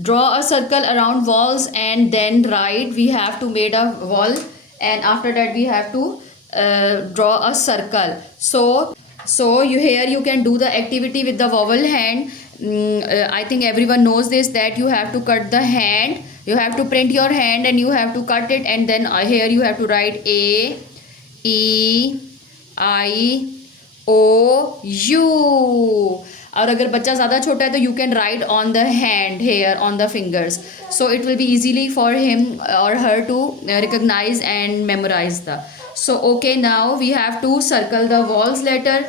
draw a circle around walls and then write. We have to made a wall, and after that we have to draw a circle. So you here you can do the activity with the vowel hand. I think everyone knows this, that you have to cut the hand, you have to print your hand and you have to cut it, and then here you have to write A E I O U. और अगर बच्चा ज़्यादा छोटा है तो you can write on the hand, hair on the fingers, so it will be easily for him or her to recognize and memorize the. So okay, now we have to circle the walls letter.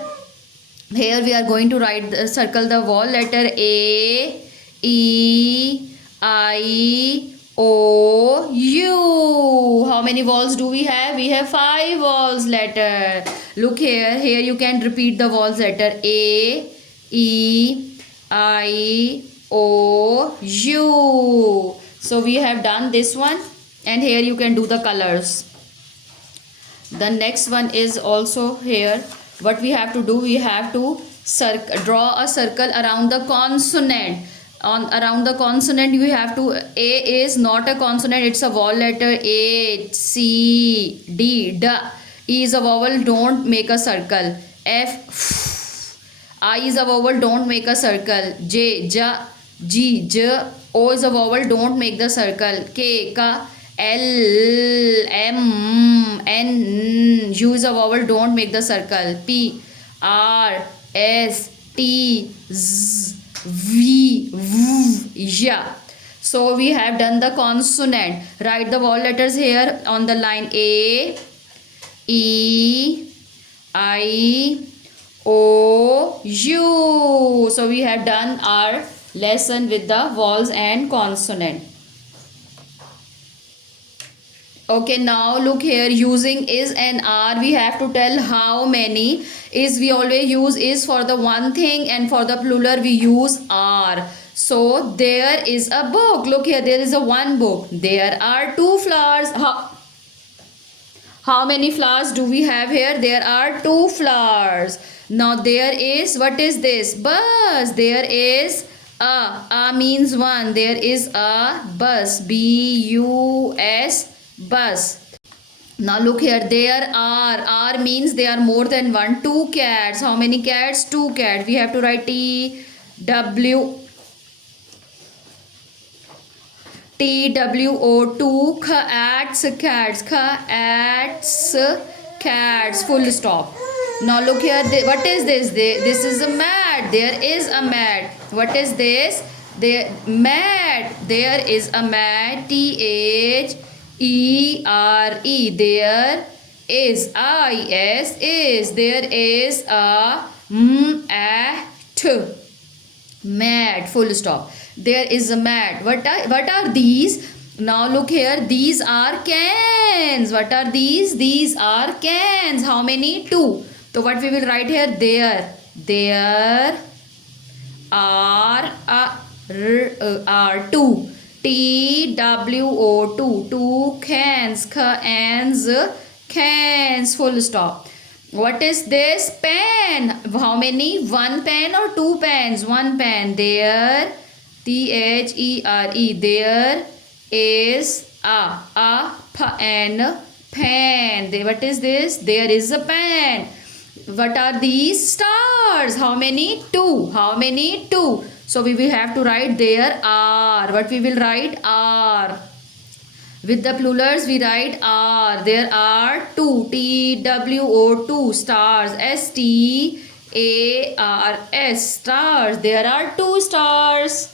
Here we are going to write circle the wall letter A E I O U. How many walls do we have? We have 5 walls letter. Look here. Here you can repeat the walls letter A E I O U. So we have done this one, and here you can do the colors. The next one is also here. What we have to do, we have to draw a circle around the consonant. Around the consonant you have to, A is not a consonant, it's a vowel letter. A C D D. E is a vowel, don't make a circle. F I is a vowel, don't make a circle. J J G J. O is a vowel, don't make the circle. K K. L M N. U is a vowel, don't make the circle. P R S T Z V V. Yeah. So we have done the consonant. Write the vowel letters here on the line A E I O U. So we have done our lesson with the vowels and consonant. Okay, now look here, using is and are, we have to tell how many. Is we always use is for the one thing, and for the plural we use are. So there is a book. Look here, there is a one book. There are 2 flowers. How many flowers do we have here? There are 2 flowers. Now there is, what is this? Bus. There is a means one. There is a bus. B-U-S. Bus. Now look here, there are means there are more than one. 2 cats. How many cats? 2 cats. We have to write T W O 2 cats. Cats, full stop. Now look here, what is this? This is a mat. There is a mat. What is this? Mat. There is a mat. THERE. There is IS is. There is a mat, full stop. There is a mat. What are these? Now look here, these are cans. What are these? These are cans. How many? 2. So what we will write here? There are 2. TWO 2 cans. Cans, full stop. What is this? Pen. How many? 1 pen or 2 pens? 1 pen. There THERE. There is a pen. What is this? There is a pen. What are these? Stars. How many? 2. How many? 2. So we will have to write there are. What we will write? Are. With the plurals we write are. There are 2. TWO 2 stars. STARS. Stars. There are 2 stars.